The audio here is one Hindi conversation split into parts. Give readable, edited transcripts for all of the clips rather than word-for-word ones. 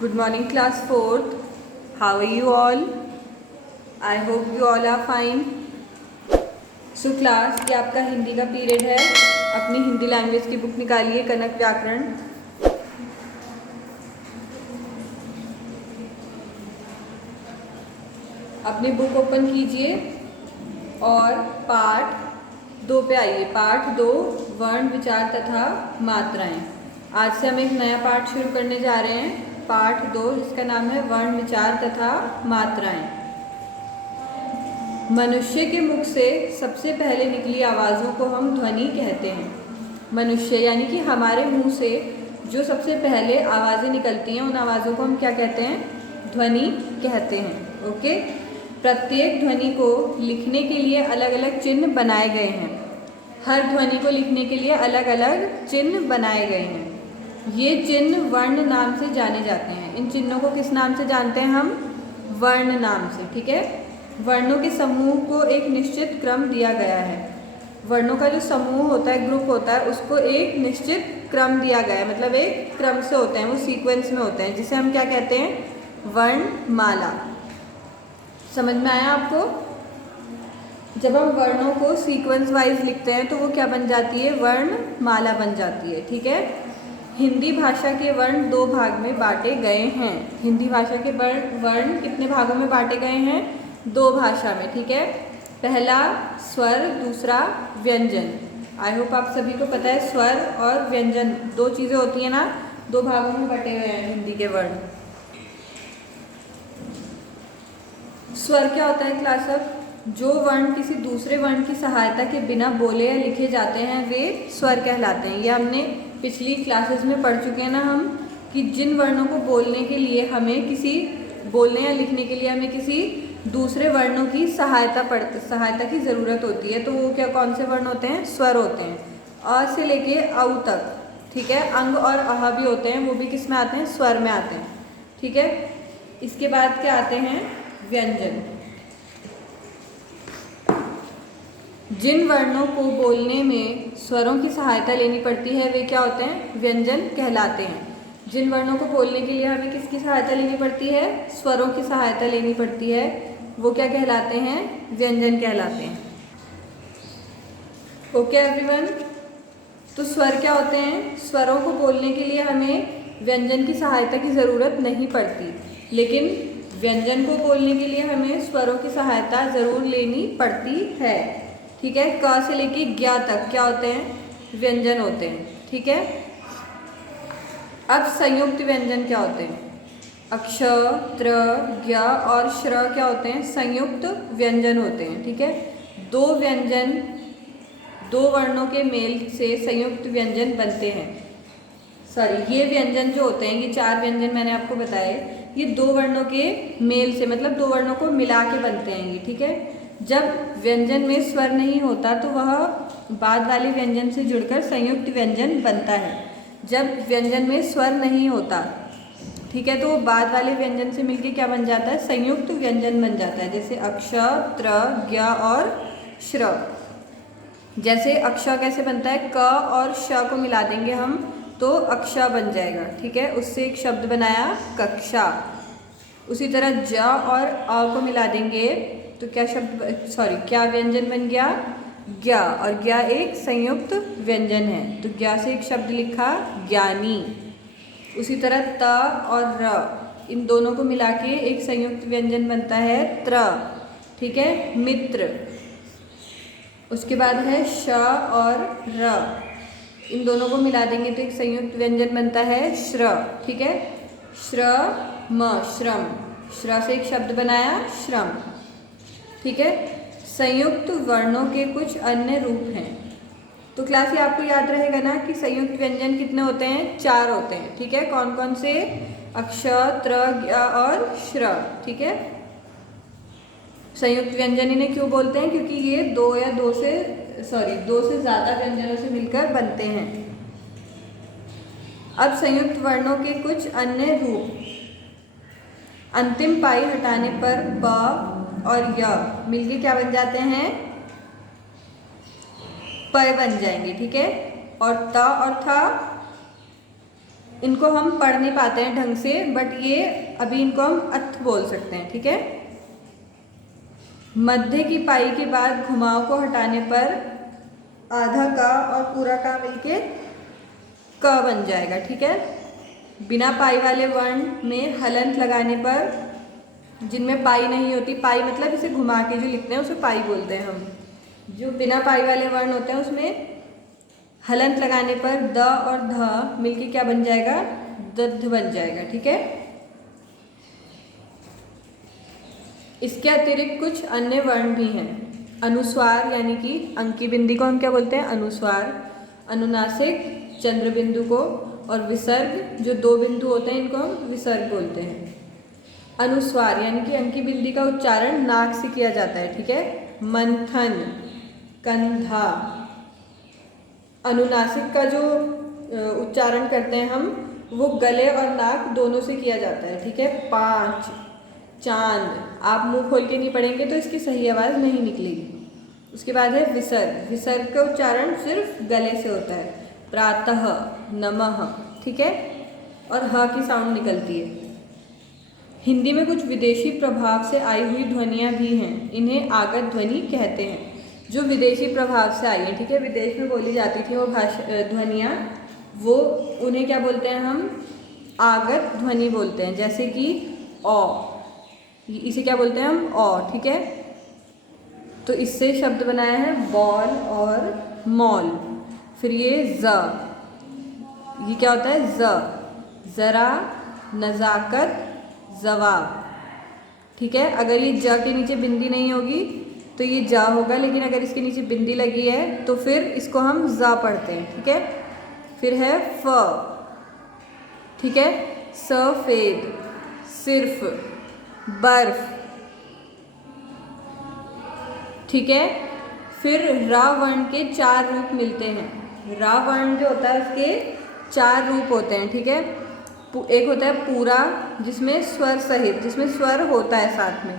Good morning, class 4th. How are you all? I hope you all are fine. So class, ये आपका हिंदी का पीरियड है. अपनी हिंदी लैंग्वेज की बुक निकालिए, कनक व्याकरण. अपनी बुक ओपन कीजिए और पाठ 2 पे आइए. पाठ 2 वर्ण, विचार तथा मात्राएं. आज से हम एक नया पाठ शुरू करने जा रहे हैं. पाठ 2 जिसका नाम है वर्ण, विचार तथा मात्राएं. मनुष्य के मुख से सबसे पहले निकली आवाज़ों को हम ध्वनि कहते हैं. मनुष्य यानी कि हमारे मुंह से जो सबसे पहले आवाज़ें निकलती हैं उन आवाज़ों को हम क्या कहते हैं? ध्वनि कहते हैं. ओके. प्रत्येक ध्वनि को लिखने के लिए अलग अलग चिन्ह बनाए गए हैं. हर ध्वनि को लिखने के लिए अलग अलग चिन्ह बनाए गए हैं. ये चिन्ह वर्ण नाम से जाने जाते हैं. इन चिन्हों को किस नाम से जानते हैं हम? वर्ण नाम से. ठीक है. वर्णों के समूह को एक निश्चित क्रम दिया गया है. वर्णों का जो समूह होता है, ग्रुप होता है, उसको एक निश्चित क्रम दिया गया है. मतलब एक क्रम से होते हैं, वो सीक्वेंस में होते हैं, जिसे हम क्या कहते हैं? वर्णमाला. समझ में आया आपको? जब हम वर्णों को सीक्वेंस वाइज लिखते हैं तो वो क्या बन जाती है? वर्णमाला बन जाती है. ठीक है. हिंदी भाषा के वर्ण 2 भाग में बांटे गए हैं. हिंदी भाषा के वर्ण कितने भागों में बांटे गए हैं? 2 भाषा में. ठीक है. पहला स्वर, दूसरा व्यंजन. आई होप आप सभी को पता है स्वर और व्यंजन 2 चीज़ें होती हैं ना. 2 भागों में बटे हुए हैं हिंदी के वर्ण. स्वर क्या होता है क्लास? अब जो वर्ण किसी दूसरे वर्ण की सहायता के बिना बोले या लिखे जाते हैं वे स्वर कहलाते हैं. ये हमने पिछली क्लासेस में पढ़ चुके हैं ना हम, कि जिन वर्णों को बोलने के लिए हमें बोलने या लिखने के लिए हमें किसी दूसरे वर्णों की सहायता की ज़रूरत होती है, तो वो क्या, कौन से वर्ण होते हैं? स्वर होते हैं. अ से लेके औ तक. ठीक है. अंग और आह भी होते हैं, वो भी किस में आते हैं? स्वर में आते हैं. ठीक है. इसके बाद क्या आते हैं? व्यंजन. जिन वर्णों को बोलने में स्वरों की सहायता लेनी पड़ती है वे क्या होते हैं? व्यंजन कहलाते हैं. जिन वर्णों को बोलने के लिए हमें किसकी सहायता लेनी पड़ती है? स्वरों की सहायता लेनी पड़ती है, वो क्या कहलाते हैं? व्यंजन कहलाते हैं. Okay everyone. तो स्वर क्या होते हैं? स्वरों को बोलने के लिए हमें व्यंजन की सहायता की ज़रूरत नहीं पड़ती, लेकिन व्यंजन को बोलने के लिए हमें स्वरों की सहायता ज़रूर लेनी पड़ती है. ठीक है. क से लेके ज्ञ तक क्या होते हैं? व्यंजन होते हैं. ठीक है. अब संयुक्त व्यंजन क्या होते हैं? अक्ष, त्र, ज्ञ और श्र क्या होते हैं? संयुक्त व्यंजन होते हैं. ठीक है. 2 व्यंजन 2 वर्णों के मेल से संयुक्त व्यंजन बनते हैं. ये व्यंजन जो होते हैं, ये 4 व्यंजन मैंने आपको बताए, ये 2 वर्णों के मेल से, मतलब 2 वर्णों को मिला के बनते हैं ये. ठीक है. जब व्यंजन में स्वर नहीं होता तो वह बाद वाले व्यंजन से जुड़कर संयुक्त व्यंजन बनता है. जब व्यंजन में स्वर नहीं होता, ठीक है, तो वो बाद वाले व्यंजन से मिलके क्या बन जाता है? संयुक्त व्यंजन बन जाता है. जैसे अक्ष, त्र, ज्ञ और श्र. जैसे अक्ष कैसे बनता है? क और श को मिला देंगे हम तो अक्षा बन जाएगा. ठीक है. उससे एक शब्द बनाया कक्षा. उसी तरह ज और अ को मिला देंगे तो क्या व्यंजन बन गया? ज्ञ. और ज्ञ एक संयुक्त व्यंजन है, तो ज्ञ से एक शब्द लिखा ज्ञानी. उसी तरह त और र, इन दोनों को मिला के एक संयुक्त व्यंजन बनता है त्र. ठीक है. मित्र. उसके बाद है श और र, इन दोनों को मिला देंगे तो एक संयुक्त व्यंजन बनता है श्र. ठीक है. श्रम, श्रम. श्र से एक शब्द बनाया श्रम. ठीक है. संयुक्त वर्णों के कुछ अन्य रूप हैं. तो क्लास ये आपको याद रहेगा ना कि संयुक्त व्यंजन कितने होते हैं? 4 होते हैं. ठीक है. कौन कौन से? अक्ष, त्र, ज्ञ और श्र. ठीक है. संयुक्त व्यंजन इन्हें क्यों बोलते हैं? क्योंकि ये 2 से ज़्यादा व्यंजनों से मिलकर बनते हैं. अब संयुक्त वर्णों के कुछ अन्य रूप. अंतिम पाई हटाने पर ब और य मिलके क्या बन जाते हैं? प बन जाएंगे. ठीक है. और त और थ इनको हम पढ़ नहीं पाते हैं ढंग से, बट ये अभी इनको हम अथ बोल सकते हैं, ठीक है। मध्य की पाई के बाद घुमाव को हटाने पर आधा का और पूरा का मिलके क बन जाएगा, ठीक है। बिना पाई वाले वर्ण में हलंत लगाने पर, जिनमें पाई नहीं होती, पाई मतलब इसे घुमा के जो लिखते हैं उसे पाई बोलते हैं हम, जो बिना पाई वाले वर्ण होते हैं उसमें हलंत लगाने पर द और ध मिलके क्या बन जाएगा, दध बन जाएगा, ठीक है। इसके अतिरिक्त कुछ अन्य वर्ण भी हैं। अनुस्वार यानी कि अंकी बिंदी को हम क्या बोलते हैं, अनुस्वार। अनुनासिक चंद्र बिंदु को, और विसर्ग जो दो बिंदु होते हैं इनको हम विसर्ग बोलते हैं। अनुस्वार यानी कि अंकी बिंदी का उच्चारण नाक से किया जाता है, ठीक है। मंथन, कंधा। अनुनासिक का जो उच्चारण करते हैं हम वो गले और नाक दोनों से किया जाता है, ठीक है। पाँच, चांद। आप मुंह खोल के नहीं पढ़ेंगे तो इसकी सही आवाज़ नहीं निकलेगी। उसके बाद है विसर्ग। विसर्ग का उच्चारण सिर्फ गले से होता है। प्रातः, नमः, ठीक है, और ह की साउंड निकलती है। हिंदी में कुछ विदेशी प्रभाव से आई हुई ध्वनियाँ भी हैं, इन्हें आगत ध्वनि कहते हैं। जो विदेशी प्रभाव से आई हैं, ठीक है, विदेश में बोली जाती थी वो भाषा ध्वनियाँ, वो उन्हें क्या बोलते हैं हम, आगत ध्वनि बोलते हैं। जैसे कि औ, इसे क्या बोलते हैं हम, औ, ठीक है। तो इससे शब्द बनाया है बॉल और मॉल। फिर ये ज, ये क्या होता है, ज, जरा, नज़ाकत, जवाब, ठीक है। अगर ये ज के नीचे बिंदी नहीं होगी तो ये जा होगा, लेकिन अगर इसके नीचे बिंदी लगी है तो फिर इसको हम जा पढ़ते हैं, ठीक है। फिर है फ, ठीक है, सफेद, सिर्फ, बर्फ, ठीक है। फिर रा वर्ण के चार रूप मिलते हैं। रा वर्ण जो होता है उसके चार रूप होते हैं, ठीक है। एक होता है पूरा, जिसमें स्वर सहित, जिसमें स्वर होता है साथ में,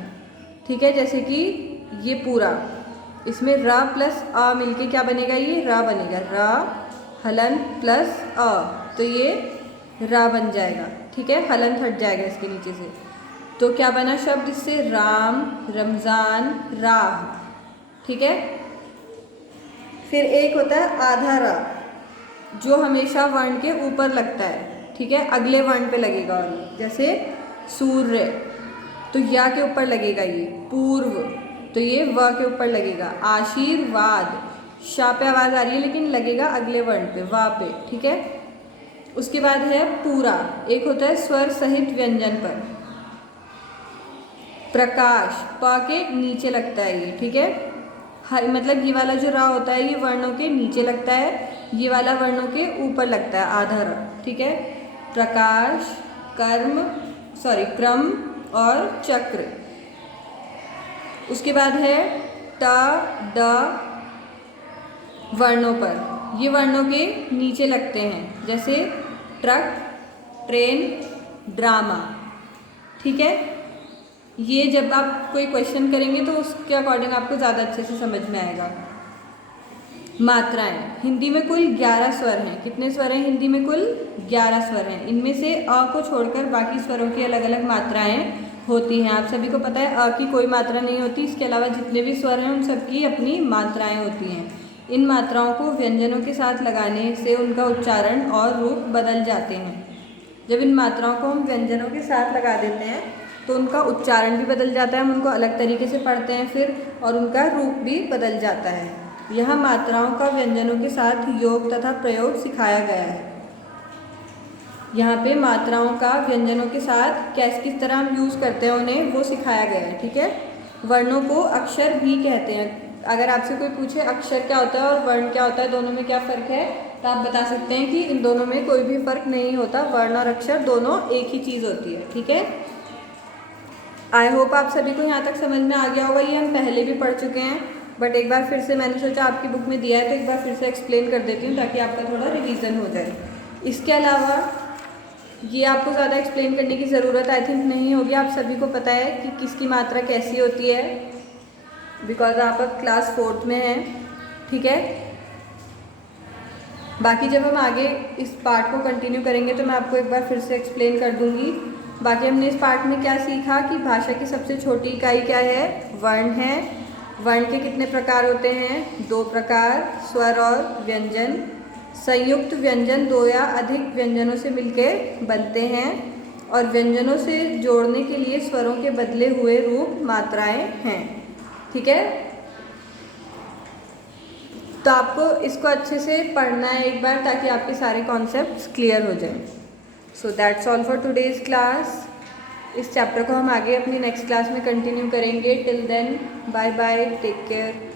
ठीक है। जैसे कि ये पूरा, इसमें र प्लस अ मिलके क्या बनेगा, ये रा बनेगा। रा हलंत प्लस अ, तो ये रा बन जाएगा, ठीक है। हलंत हट जाएगा इसके नीचे से, तो क्या बना शब्द इससे, राम, रमज़ान, राह, ठीक है। फिर एक होता है आधा रा, जो हमेशा वर्ण के ऊपर लगता है, ठीक है, अगले वर्ण पे लगेगा। और जैसे सूर्य, तो या के ऊपर लगेगा ये। पूर्व, तो ये व के ऊपर लगेगा। आशीर्वाद, शा पे आवाज़ आ रही है लेकिन लगेगा अगले वर्ण पे, वा पे, ठीक है। उसके बाद है पूरा, एक होता है स्वर सहित व्यंजन पर। प्रकाश, प के नीचे लगता है ये, ठीक है। मतलब ये वाला जो रा होता है ये वर्णों के नीचे लगता है, ये वाला वर्णों के ऊपर लगता है, आधा रा, ठीक है। प्रकाश, कर्म, क्रम और चक्र। उसके बाद है ट, ड वर्णों पर, ये वर्णों के नीचे लगते हैं, जैसे ट्रक, ट्रेन, ड्रामा, ठीक है। ये जब आप कोई क्वेश्चन करेंगे तो उसके अकॉर्डिंग आपको ज़्यादा अच्छे से समझ में आएगा। मात्राएं, हिंदी में कुल 11 स्वर हैं। कितने स्वर हैं हिंदी में? कुल 11 स्वर हैं। इनमें से अ को छोड़कर बाकी स्वरों की अलग अलग मात्राएं होती हैं। आप सभी को पता है अ की कोई मात्रा नहीं होती, इसके अलावा जितने भी स्वर हैं उन सबकी अपनी मात्राएं होती हैं। इन मात्राओं को व्यंजनों के साथ लगाने से उनका उच्चारण और रूप बदल जाते हैं। जब इन मात्राओं को हम व्यंजनों के साथ लगा देते हैं तो उनका उच्चारण भी बदल जाता है, हम उनको अलग तरीके से पढ़ते हैं फिर, और उनका रूप भी बदल जाता है। यहाँ मात्राओं का व्यंजनों के साथ योग तथा प्रयोग सिखाया गया है। यहाँ पे मात्राओं का व्यंजनों के साथ किस तरह हम यूज़ करते हैं उन्हें, वो सिखाया गया है, ठीक है। वर्णों को अक्षर भी कहते हैं। अगर आपसे कोई पूछे अक्षर क्या होता है और वर्ण क्या होता है, दोनों में क्या फ़र्क है, तो आप बता सकते हैं कि इन दोनों में कोई भी फ़र्क नहीं होता। वर्ण और अक्षर दोनों एक ही चीज़ होती है, ठीक है। आई होप आप सभी को यहाँ तक समझ में आ गया होगा। ये हम पहले भी पढ़ चुके हैं, बट एक बार फिर से मैंने सोचा आपकी बुक में दिया है तो एक बार फिर से एक्सप्लेन कर देती हूँ ताकि आपका थोड़ा रिवीजन हो जाए। इसके अलावा ये आपको ज़्यादा एक्सप्लेन करने की ज़रूरत आई थिंक नहीं होगी। आप सभी को पता है कि किसकी मात्रा कैसी होती है, बिकॉज आप अब क्लास 4th में हैं, ठीक है। बाकी जब हम आगे इस पार्ट को कंटिन्यू करेंगे तो मैं आपको एक बार फिर से एक्सप्लेन कर दूंगी। बाकी हमने इस पार्ट में क्या सीखा कि भाषा की सबसे छोटी इकाई क्या है, वर्ण है। वर्ण के कितने प्रकार होते हैं, 2 प्रकार, स्वर और व्यंजन। संयुक्त व्यंजन 2 या अधिक व्यंजनों से मिलकर बनते हैं और व्यंजनों से जोड़ने के लिए स्वरों के बदले हुए रूप मात्राएं हैं। ठीक है, तो आपको इसको अच्छे से पढ़ना है एक बार ताकि आपके सारे कॉन्सेप्ट्स क्लियर हो जाएं। So that's all for today's class. इस चैप्टर को हम आगे अपनी नेक्स्ट क्लास में कंटिन्यू करेंगे। Till then bye bye, take care.